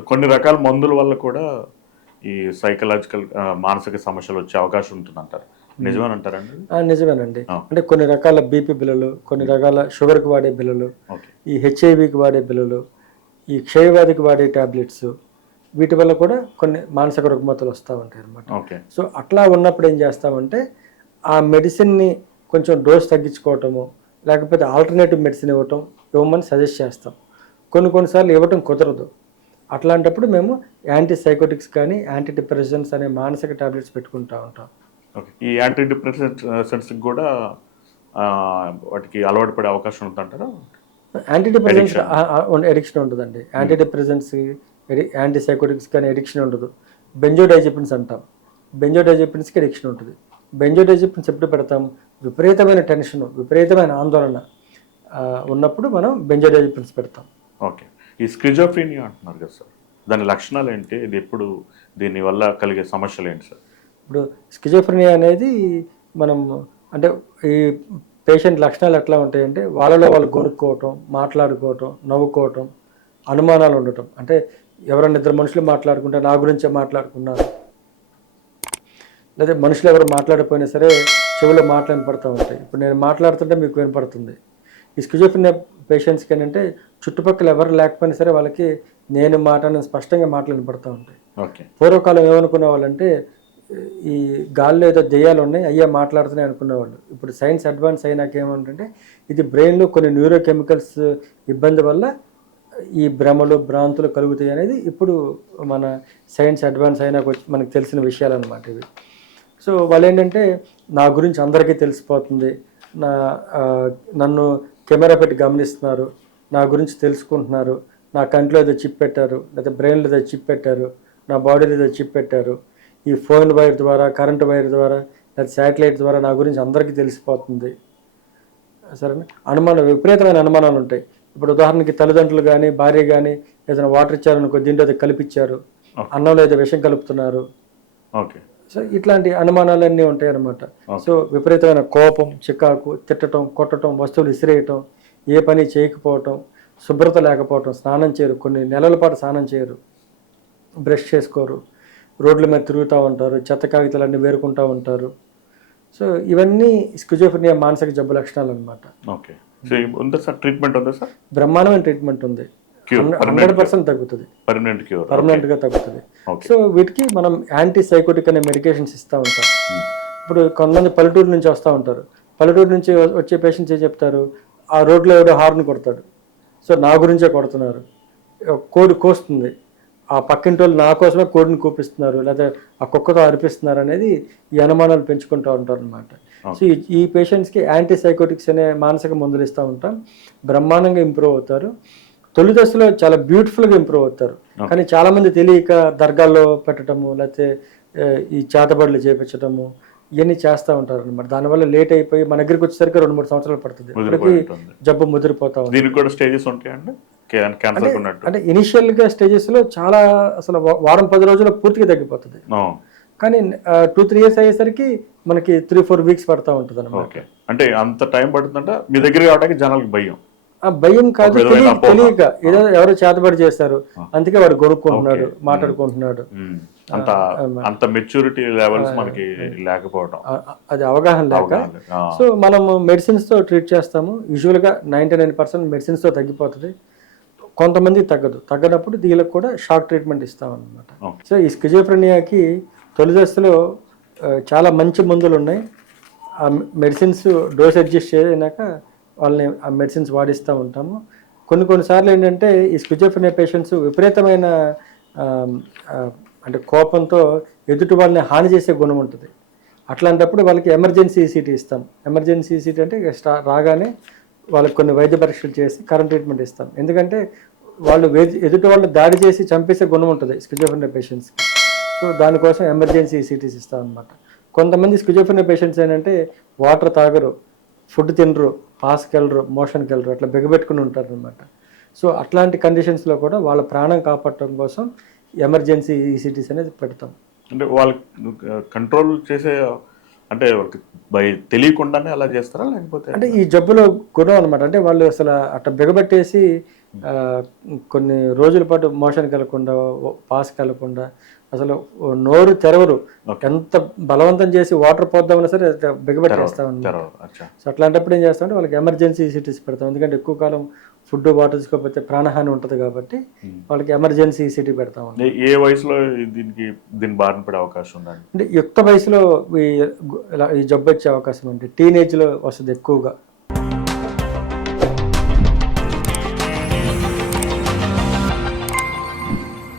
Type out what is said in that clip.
కొన్ని రకాల మందుల వల్ల కూడా ఈ సైకలాజికల్ మానసిక సమస్యలు వచ్చే అవకాశం ఉంటుందంటారు. నిజమేనంటారండి? నిజమేనండి. అంటే కొన్ని రకాల బీపీ బిల్లలు కొన్ని రకాల షుగర్కి వాడే బిల్లలు ఈ హెచ్ఐవికి వాడే బిల్లలు ఈ క్షయవ్యాధికి వాడే టాబ్లెట్స్ వీటి వల్ల కూడా కొన్ని మానసిక రుగ్మతలు వస్తూ ఉంటాయి అన్నమాట ఓకే. సో అట్లా ఉన్నప్పుడు ఏం చేస్తామంటే ఆ మెడిసిన్ని కొంచెం డోస్ తగ్గించుకోవటము లేకపోతే ఆల్టర్నేటివ్ మెడిసిన్ ఇవ్వటం ఇవ్వమని సజెస్ట్ చేస్తాం. కొన్ని కొన్నిసార్లు ఇవ్వటం కుదరదు. అట్లాంటప్పుడు మేము యాంటీ సైకోటిక్స్ కానీ యాంటీ డిప్రెషన్స్ అనే మానసిక టాబ్లెట్స్ పెట్టుకుంటూ ఉంటాం. ఓకే. ఈ యాంటీ డిప్రెసెంట్స్కి కూడా వాటికి అలవాటు పడే అవకాశం ఉందంటారా? యాంటీ డిప్రెసెంట్స్ ఎడిక్షన్ ఉంటుందండి యాంటీ డిప్రెసెంట్స్ యాంటీ సైకోటిక్స్ కానీ ఎడిక్షన్ ఉండదు. బెంజోడైజెపిన్స్ అంటాం. బెంజోడైజెపిన్స్కి ఎడిక్షన్ ఉంటుంది. బెంజోడైజెపిన్స్ ఎప్పుడు పెడతాం? విపరీతమైన టెన్షన్ విపరీతమైన ఆందోళన ఉన్నప్పుడు మనం బెంజోడైజెపిన్స్ పెడతాం. ఓకే. ఈ స్క్రిజోఫ్రీనియా అంటున్నారు కదా సార్. దాని లక్షణాలు ఏంటి ఇది ఎప్పుడు దీని వల్ల కలిగే సమస్యలు ఏంటి సార్? ఇప్పుడు స్కిజోఫ్రినియా అనేది మనం అంటే ఈ పేషెంట్ లక్షణాలు ఎట్లా ఉంటాయంటే వాళ్ళలో వాళ్ళు కొనుక్కోవటం మాట్లాడుకోవటం నవ్వుకోవటం అనుమానాలు ఉండటం. అంటే ఎవరైనా ఇద్దరు మనుషులు మాట్లాడుకుంటే నా గురించే మాట్లాడుకున్నారు. లేదా మనుషులు ఎవరు మాట్లాడిపోయినా సరే చెవిలో మాటలు పడుతూ ఉంటాయి. ఇప్పుడు నేను మాట్లాడుతుంటే మీకు వినపడుతుంది. ఈ స్కిజోఫ్రినియా పేషెంట్స్కి ఏంటంటే చుట్టుపక్కల ఎవరు లేకపోయినా సరే వాళ్ళకి నేను మాట స్పష్టంగా మాటలు వినపడుతూ ఉంటాయి. పూర్వకాలం ఏమనుకునే వాళ్ళంటే ఈ గాల్లో ఏదో దెయ్యాలు ఉన్నాయి అయ్యా మాట్లాడుతున్నాయి అనుకునేవాళ్ళు. ఇప్పుడు సైన్స్ అడ్వాన్స్ అయినాక ఏమంటే ఇది బ్రెయిన్లో కొన్ని న్యూరో కెమికల్స్ ఇబ్బంది వల్ల ఈ భ్రమలు భ్రాంతులు కలుగుతాయి అనేది ఇప్పుడు మన సైన్స్ అడ్వాన్స్ అయినాక వచ్చి మనకు తెలిసిన విషయాలు అనమాట ఇవి. సో వాళ్ళు ఏంటంటే నా గురించి అందరికీ తెలిసిపోతుంది. నా నన్ను కెమెరా పెట్టి గమనిస్తున్నారు. నా గురించి తెలుసుకుంటున్నారు. నా కంట్లో ఏదో చిప్ పెట్టారు లేదా బ్రెయిన్లో ఏదో చిప్ పెట్టారు నా బాడీలో ఏదో చిప్ పెట్టారు ఈ ఫోన్ వైర్ ద్వారా కరెంట్ వైర్ ద్వారా లేదా శాటిలైట్ ద్వారా నా గురించి అందరికీ తెలిసిపోతుంది. సరేనా అనుమానం విపరీతమైన అనుమానాలు ఉంటాయి. ఇప్పుడు ఉదాహరణకి తల్లిదండ్రులు కానీ భార్య కానీ ఏదైనా వాటర్ ఇచ్చారనుకో దీంట్లో ఏదో కలిపిచ్చారు. అన్నంలో ఏదో విషం కలుపుతున్నారు. ఓకే. సో ఇట్లాంటి అనుమానాలన్నీ ఉంటాయి అన్నమాట సో విపరీతమైన కోపం చికాకు తిట్టడం కొట్టడం వస్తువులు ఇసిరేయటం ఏ పని చేయకపోవటం శుభ్రత లేకపోవటం స్నానం చేయరు. కొన్ని నెలల పాటు స్నానం చేయరు. బ్రష్ చేసుకోరు. రోడ్ల మీద తిరుగుతూ ఉంటారు. చెత్త కాగితాలన్నీ వేరుకుంటూ ఉంటారు. సో ఇవన్నీ స్కిజోఫ్రెనియా మానసిక జబ్బు లక్షణాలు అనమాట ఓకే. సో ఈ- ఉందా సార్? ట్రీట్మెంట్ ఉందా సార్? బ్రహ్మాండమైన ట్రీట్మెంట్ ఉంది. హండ్రెడ్ పర్సెంట్ తగ్గుతుంది. పర్మనెంట్ క్యూర్ పర్మనెంట్గా తగ్గుతుంది. సో వీటికి మనం యాంటీ సైకోటిక్ అనే మెడికేషన్స్ ఇస్తూ ఉంటాం. ఇప్పుడు కొంతమంది పల్లెటూరు నుంచి వస్తూ ఉంటారు. పల్లెటూరు నుంచి వచ్చే పేషెంట్స్ ఏం చెప్తారు? ఆ రోడ్లో ఎవడో హార్న్ కొడతాడు. సో నా గురించే కొడుతున్నారు. కోడి కోస్తుంది. ఆ పక్కింటి వాళ్ళు నా కోసమే కోడిని కూపిస్తున్నారు. లేదా ఆ కుక్కతో అరిపిస్తున్నారు అనేది ఈ అనుమానాలు పెంచుకుంటూ ఉంటారు అనమాట సో ఈ- పేషెంట్స్కి యాంటీ సైకోటిక్స్ అనే మానసిక మందులు ఇస్తూ ఉంటాం. బ్రహ్మాండంగా ఇంప్రూవ్ అవుతారు. తొలి దశలో చాలా బ్యూటిఫుల్గా ఇంప్రూవ్ అవుతారు. కానీ చాలా మంది తెలియక దర్గాల్లో పెట్టడము లేకపోతే ఈ చేతబడులు చేపించడము ఇవన్నీ చేస్తూ ఉంటారు అనమాట దానివల్ల లేట్ అయిపోయి మన దగ్గరికి వచ్చేసరికి రెండు మూడు సంవత్సరాలు పడుతుంది. ఇప్పటికి జబ్బు ముదిరిపోతా ఉంది. దీనికి కూడా స్టేజెస్ ఉంటాయండి? అంటే ఇనిషియల్గా స్టేజెస్లో చాలా అసలు వారం పది రోజుల్లో పూర్తిగా తగ్గిపోతుంది. కానీ టూ త్రీ ఇయర్స్ అయ్యేసరికి మనకి త్రీ ఫోర్ వీక్స్ పడతా ఉంటుంది అనమాట అంటే అంత టైం పడుతుందంట? మీ దగ్గర రావడానికి జనాలకు భయం. ఆ భయం కాదు. తెలియక. ఏదో ఎవరో చేతబడి చేస్తారు. అందుకే వాడు కొనుక్కుంటున్నాడు మాట్లాడుకుంటున్నాడు. మ్మ్. అంత అంత మెచ్యూరిటీ లెవెల్స్ మనకి లేకపోవడం అది అవగాహన లేక. సో మనము మెడిసిన్స్తో ట్రీట్ చేస్తాము. యూజువల్గా నైంటీ నైన్ పర్సెంట్ మెడిసిన్స్తో తగ్గిపోతుంది. కొంతమంది తగ్గదు. తగ్గనప్పుడు దీనికి కూడా షాక్ ట్రీట్మెంట్ ఇస్తాం అనమాట. సో ఈ స్కిజోఫ్రెనియాకి తొలి దశలో చాలా మంచి మందులు ఉన్నాయి. ఆ మెడిసిన్స్ డోస్ అడ్జస్ట్ అయినాక వాళ్ళని ఆ మెడిసిన్స్ వాడిస్తూ ఉంటాము. కొన్ని కొన్నిసార్లు ఏంటంటే ఈ స్కిజోఫ్రెనియా పేషెంట్స్ విపరీతమైన అంటే కోపంతో ఎదుటి వాళ్ళని హాని చేసే గుణం ఉంటుంది. అట్లాంటప్పుడు వాళ్ళకి ఎమర్జెన్సీ ఈసీటీ ఇస్తాం. ఎమర్జెన్సీ ఈసీటీ అంటే స్టా రాగానే వాళ్ళకి కొన్ని వైద్య పరీక్షలు చేసి కరెంట్ ట్రీట్మెంట్ ఇస్తాం. ఎందుకంటే వాళ్ళు ఎదుటి వాళ్ళు దాడి చేసి చంపేసే గుణం ఉంటుంది స్కిజోఫ్రెనియా పేషెంట్స్కి. సో దానికోసం ఎమర్జెన్సీ ఈసీటీస్ ఇస్తాం అనమాట కొంతమంది స్కిజోఫ్రెనియా పేషెంట్స్ ఏంటంటే వాటర్ తాగరు ఫుడ్ తినరు పాస్కెళ్ళరు మోషన్కి వెళ్ళరు అట్లా బిగబెట్టుకుని ఉంటారు అనమాట సో అట్లాంటి కండిషన్స్లో కూడా వాళ్ళ ప్రాణం కాపాడటం కోసం ఎమర్జెన్సీ ఈసీటీస్ అనేది పెడతాం. అంటే వాళ్ళకి కంట్రోల్ చేసే అంటే వాళ్ళకి బై తెలియకుండానే అలా చేస్తారా లేకపోతే? అంటే ఈ జబ్బులో గుణం అనమాట అంటే వాళ్ళు అసలు అట్ట బిగబెట్టేసి కొన్ని రోజుల పాటు మోషన్ కలగకుండా పాస్ కలగకుండా అసలు నోరు తెరవరు. ఎంత బలవంతం చేసి వాటర్ పోద్దామన్నా సరే బిగబెట్టేస్తాం అచ్చా సో అట్లాంటప్పుడు ఏం చేస్తామంటే వాళ్ళకి ఎమర్జెన్సీ ఈసీటీస్ పెడతాం ఎందుకంటే ఎక్కువ కాలం ఫుడ్ వాటర్ తీసుకోకపోతే ప్రాణహాని ఉంటుంది కాబట్టి. వాళ్ళకి ఎమర్జెన్సీ ఈసీటీ పెడతాం. ఏ- వయసులో దీనికి దీని బారిన పడే అవకాశం ఉందండి అంటే యుక్త వయసులో ఈ జబ్బు వచ్చే అవకాశం ఉంది టీనేజ్లో వస్తుంది ఎక్కువగా